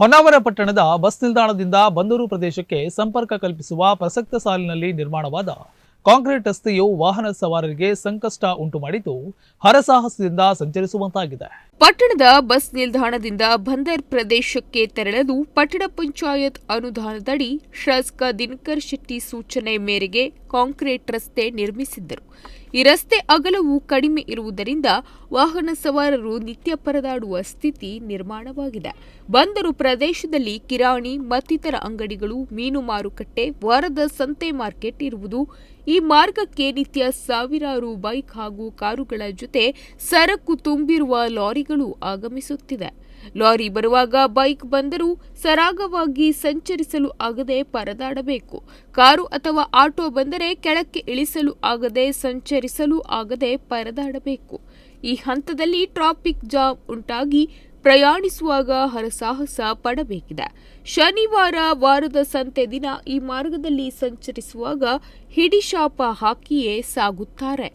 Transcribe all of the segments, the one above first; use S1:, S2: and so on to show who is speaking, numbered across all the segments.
S1: ಹೊನ್ನಾವರ ಪಟ್ಟಣದ ಬಸ್ ನಿಲ್ದಾಣದಿಂದ ಬಂದೂರು ಪ್ರದೇಶಕ್ಕೆ ಸಂಪರ್ಕ ಕಲ್ಪಿಸುವ ಪ್ರಸಕ್ತ ಸಾಲಿನಲ್ಲಿ ನಿರ್ಮಾಣವಾದ ಕಾಂಕ್ರೀಟ್ ರಸ್ತೆಯು ವಾಹನ ಸವಾರರಿಗೆ ಸಂಕಷ್ಟ ಉಂಟು ಹರಸಾಹಸದಿಂದ ಸಂಚರಿಸುವಂತಾಗಿದೆ.
S2: ಪಟ್ಟಣದ ಬಸ್ ನಿಲ್ದಾಣದಿಂದ ಬಂದರ್ ಪ್ರದೇಶಕ್ಕೆ ತೆರಳಲು ಪಟ್ಟಣ ಪಂಚಾಯತ್ ಅನುದಾನದಡಿ ಶಾಸಕ ದಿನಕರ್ ಶೆಟ್ಟಿ ಸೂಚನೆ ಮೇರೆಗೆ ಕಾಂಕ್ರೀಟ್ ರಸ್ತೆ ನಿರ್ಮಿಸಿದ್ದರು. ಈ ರಸ್ತೆ ಅಗಲವು ಕಡಿಮೆ ಇರುವುದರಿಂದ ವಾಹನ ಸವಾರರು ನಿತ್ಯ ಪರದಾಡುವ ಸ್ಥಿತಿ ನಿರ್ಮಾಣವಾಗಿದೆ. ಬಂದರು ಪ್ರದೇಶದಲ್ಲಿ ಕಿರಾಣಿ, ಮತ್ತಿತರ ಅಂಗಡಿಗಳು, ಮೀನು ಮಾರುಕಟ್ಟೆ, ವಾರದ ಸಂತೆ ಮಾರ್ಕೆಟ್ ಇರುವುದು. ಈ ಮಾರ್ಗಕ್ಕೆ ನಿತ್ಯ ಸಾವಿರಾರು ಬೈಕ್ ಹಾಗೂ ಕಾರುಗಳ ಜೊತೆ ಸರಕು ತುಂಬಿರುವ ಲಾರಿಗಳು ಆಗಮಿಸುತ್ತಿದೆ. ಲಾರಿ ಬರುವಾಗ ಬೈಕ್ ಬಂದರೂ ಸರಾಗವಾಗಿ ಸಂಚರಿಸಲು ಆಗದೆ ಪರದಾಡಬೇಕು. ಕಾರು ಅಥವಾ ಆಟೋ ಬಂದರೆ ಕೆಳಕ್ಕೆ ಇಳಿಸಲು ಆಗದೆ ಸಂಚರಿಸಲು ಆಗದೆ ಪರದಾಡಬೇಕು. ಈ ಹಂತದಲ್ಲಿ ಟ್ರಾಫಿಕ್ ಜಾಮ್ ಉಂಟಾಗಿ ಪ್ರಯಾಣಿಸುವಾಗ ಹರಸಾಹಸ ಪಡಬೇಕಿದೆ. ಶನಿವಾರ ವಾರದ ಸಂತೆ ದಿನ ಈ ಮಾರ್ಗದಲ್ಲಿ ಸಂಚರಿಸುವಾಗ ಹಿಡಿಶಾಪ ಹಾಕಿಯೇ ಸಾಗುತ್ತಾರೆ.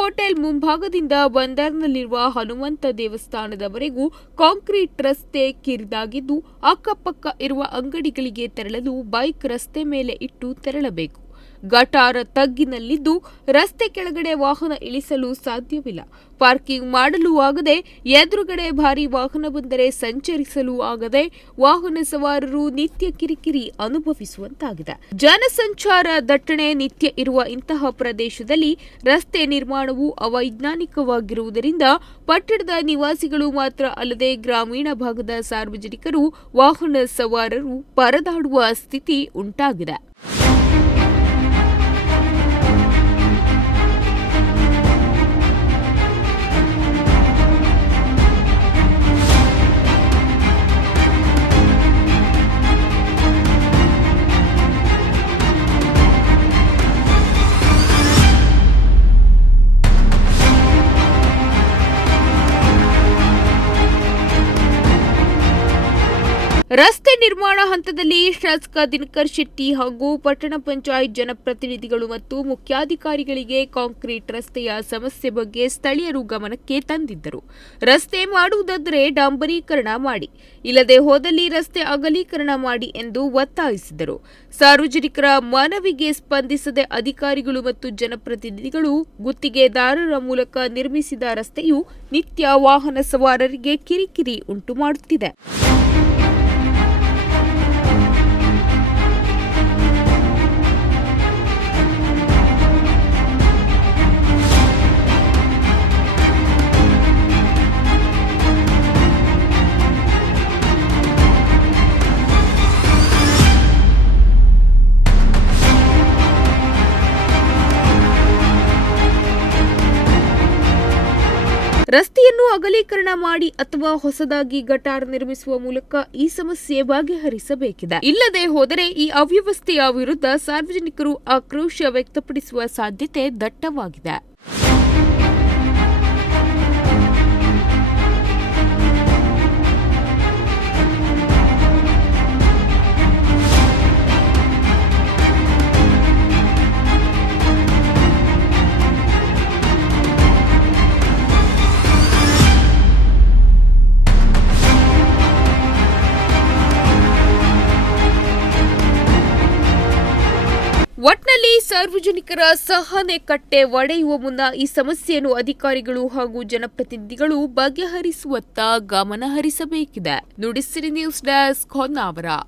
S2: ಹೋಟೆಲ್ ಮುಂಭಾಗದಿಂದ ಬಂದರ್ನಲ್ಲಿರುವ ಹನುಮಂತ ದೇವಸ್ಥಾನದವರೆಗೂ ಕಾಂಕ್ರೀಟ್ ರಸ್ತೆ ಕಿರಿದಾಗಿದ್ದು, ಅಕ್ಕಪಕ್ಕ ಇರುವ ಅಂಗಡಿಗಳಿಗೆ ತೆರಳಲು ಬೈಕ್ ರಸ್ತೆ ಮೇಲೆ ಇಟ್ಟು ತೆರಳಬೇಕು. ಗಟಾರ ತಗ್ಗಿನಲ್ಲಿದ್ದು ರಸ್ತೆ ಕೆಳಗಡೆ ವಾಹನ ಇಳಿಸಲು ಸಾಧ್ಯವಿಲ್ಲ. ಪಾರ್ಕಿಂಗ್ ಮಾಡಲು ಆಗದೆ ಎದುರುಗಡೆ ಭಾರಿ ವಾಹನ ಬಂದರೆ ಸಂಚರಿಸಲು ಆಗದೆ ವಾಹನ ಸವಾರರು ನಿತ್ಯ ಕಿರಿಕಿರಿ ಅನುಭವಿಸುವಂತಾಗಿದೆ. ಜನಸಂಚಾರ ದಟ್ಟಣೆ ನಿತ್ಯ ಇರುವ ಇಂತಹ ಪ್ರದೇಶದಲ್ಲಿ ರಸ್ತೆ ನಿರ್ಮಾಣವು ಅವೈಜ್ಞಾನಿಕವಾಗಿರುವುದರಿಂದ ಪಟ್ಟಣದ ನಿವಾಸಿಗಳು ಮಾತ್ರ ಅಲ್ಲದೆ ಗ್ರಾಮೀಣ ಭಾಗದ ಸಾರ್ವಜನಿಕರು ವಾಹನ ಸವಾರರು ಪರದಾಡುವ ಸ್ಥಿತಿ ಉಂಟಾಗಿದೆ. ರಸ್ತೆ ನಿರ್ಮಾಣ ಹಂತದಲ್ಲಿ ಶಾಸಕ ದಿನಕರ್ ಶೆಟ್ಟಿ ಹಾಗೂ ಪಟ್ಟಣ ಪಂಚಾಯತ್ ಜನಪ್ರತಿನಿಧಿಗಳು ಮತ್ತು ಮುಖ್ಯಾಧಿಕಾರಿಗಳಿಗೆ ಕಾಂಕ್ರೀಟ್ ರಸ್ತೆಯ ಸಮಸ್ಯೆ ಬಗ್ಗೆ ಸ್ಥಳೀಯರು ಗಮನಕ್ಕೆ ತಂದಿದ್ದರು. ರಸ್ತೆ ಮಾಡುವುದಾದರೆ ಡಾಂಬರೀಕರಣ ಮಾಡಿ, ಇಲ್ಲದೆ ಹೋದಲ್ಲಿ ರಸ್ತೆ ಅಗಲೀಕರಣ ಮಾಡಿ ಎಂದು ಒತ್ತಾಯಿಸಿದರು. ಸಾರ್ವಜನಿಕರ ಮನವಿಗೆ ಸ್ಪಂದಿಸದೆ ಅಧಿಕಾರಿಗಳು ಮತ್ತು ಜನಪ್ರತಿನಿಧಿಗಳು ಗುತ್ತಿಗೆದಾರರ ಮೂಲಕ ನಿರ್ಮಿಸಿದ ರಸ್ತೆಯು ನಿತ್ಯ ವಾಹನ ಸವಾರರಿಗೆ ಕಿರಿಕಿರಿ ಉಂಟು ಮಾಡುತ್ತಿದೆ. ರಸ್ತೆಯನ್ನು ಅಗಲೀಕರಣ ಮಾಡಿ ಅಥವಾ ಹೊಸದಾಗಿ ಗಟಾರ್ ನಿರ್ಮಿಸುವ ಮೂಲಕ ಈ ಸಮಸ್ಯೆ ಬಗೆಹರಿಸಬೇಕಿದೆ. ಇಲ್ಲದೆ ಹೋದರೆ ಈ ಅವ್ಯವಸ್ಥೆಯ ವಿರುದ್ಧ ಸಾರ್ವಜನಿಕರು ಆಕ್ರೋಶ ವ್ಯಕ್ತಪಡಿಸುವ ಸಾಧ್ಯತೆ ದಟ್ಟವಾಗಿದೆ. ಒಟ್ನಲ್ಲಿ ಸಾರ್ವಜನಿಕರ ಸಹನೆ ಕಟ್ಟೆ ಒಡೆಯುವ ಮುನ್ನ ಈ ಸಮಸ್ಯೆಯನ್ನು ಅಧಿಕಾರಿಗಳು ಹಾಗೂ ಜನಪ್ರತಿನಿಧಿಗಳು ಬಗೆಹರಿಸುವತ್ತ ಗಮನ ಹರಿಸಬೇಕಿದೆ ನುಡಿಸಿರಿ ನ್ಯೂಸ್ ಡೆಸ್ಕ್ ಹೊನ್ನಾವರ.